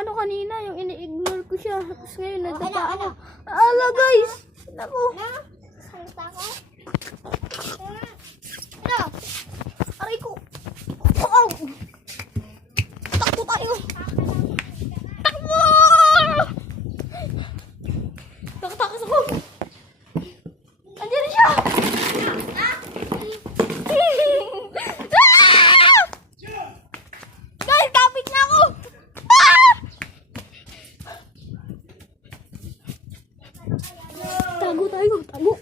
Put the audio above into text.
ano kanina, yung ini-ignore ko siya. Tapos ngayon, nagtapa ako. Ala guys! Naku! Salita ko? Ano? Aray ko! Wow! Takbo tayo! Takbo! Nakatakas ako! Andiyan na siya! Guys, kapit na ako! Tago tayo! Tago!